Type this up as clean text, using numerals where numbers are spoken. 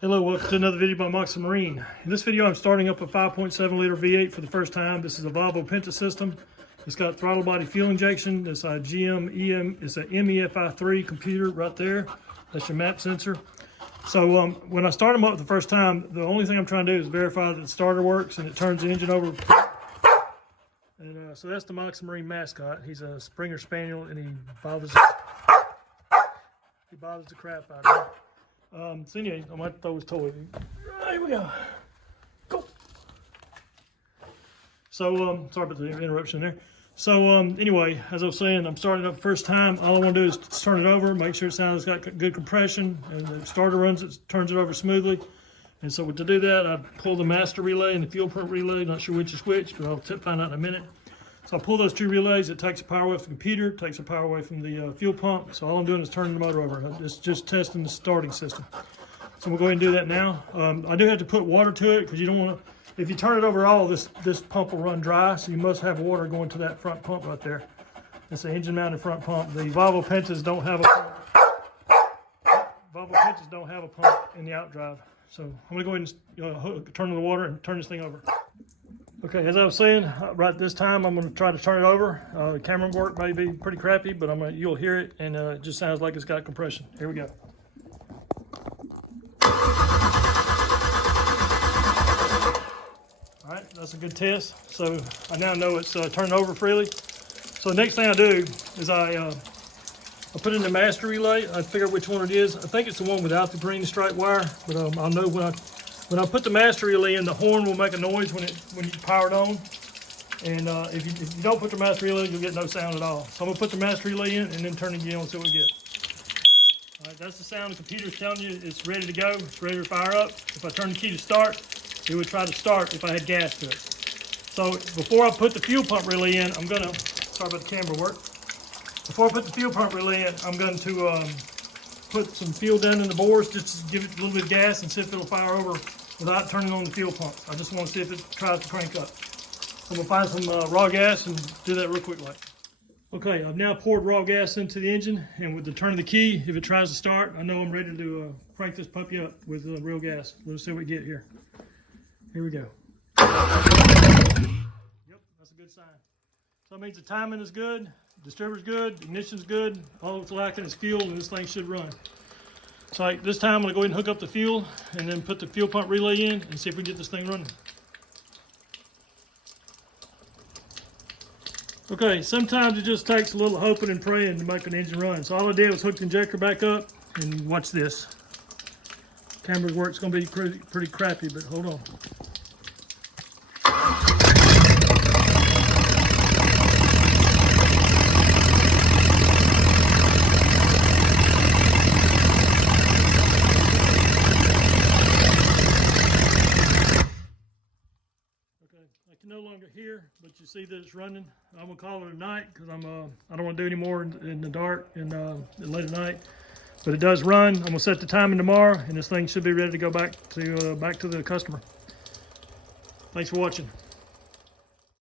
Hello, welcome to another video by Moxie Marine. In this video, I'm starting up a 5.7 liter V8 for the first time. This is a Volvo Penta system. It's got throttle body fuel injection. It's a it's a MEFI3 computer right there. That's your map sensor. So when I start them up the first time, the only thing I'm trying to do is verify that the starter works and it turns the engine over. And so that's the Moxie Marine mascot. He's a Springer Spaniel and he bothers the crap out of me. So anyway, I might throw his toy. Here we go. Go. So sorry about the interruption there. So anyway, as I was saying, I'm starting up the first time. All I want to do is turn it over, make sure it sounds got good compression, and the starter runs it, turns it over smoothly. And so to do that, I pull the master relay and the fuel pump relay. Not sure which is which, but I'll find out in a minute. So I pull those two relays. It takes the power away from the computer, takes the power away from the fuel pump. So all I'm doing is turning the motor over. It's just testing the starting system. So we'll go ahead and do that now. I do have to put water to it because you don't want to, if you turn it over all, this pump will run dry. So you must have water going to that front pump right there. It's an engine mounted front pump. The Volvo Pentas don't have a pump. Volvo Pentas don't have a pump in the outdrive. So I'm going to go ahead and turn on the water and turn this thing over. Okay, as I was saying, right this time I'm going to try to turn it over. The camera work may be pretty crappy, but you'll hear it, and it just sounds like it's got compression. Here we go. All right, that's a good test. So I now know it's turning over freely. So the next thing I do is I put in the master relay. I figure which one it is. I think it's the one without the green stripe wire, but I'll know when I put the master relay in, the horn will make a noise when you power it on. And if you don't put the master relay, you'll get no sound at all. So I'm gonna put the master relay in and then turn it again and see what we get. All right, that's the sound the computer's telling you it's ready to go. It's ready to fire up. If I turn the key to start, it would try to start if I had gas to it. So before I put the fuel pump relay in, I'm gonna, sorry about the camera work. Before I put the fuel pump relay in, I'm going to put some fuel down in the bores just to give it a little bit of gas and see if it'll fire over without turning on the fuel pump. I just want to see if it tries to crank up. So I'm going to find some raw gas and do that real quick like. Okay, I've now poured raw gas into the engine, and with the turn of the key, if it tries to start, I know I'm ready to crank this puppy up with real gas. Let's see what we get here. Here we go. Yep, that's a good sign. So that means the timing is good, distributor's good, ignition's good, all it's lacking is fuel, and this thing should run. So this time I'm going to go ahead and hook up the fuel and then put the fuel pump relay in and see if we can get this thing running. Okay, sometimes it just takes a little hoping and praying to make an engine run. So all I did was hook the injector back up and watch this. Camera's work's going to be pretty crappy, but hold on. I can no longer hear, but you see that it's running. I'm gonna call it a night because I don't want to do any more in the dark and late at night. But it does run. I'm gonna set the timing tomorrow, and this thing should be ready to go back to the customer. Thanks for watching.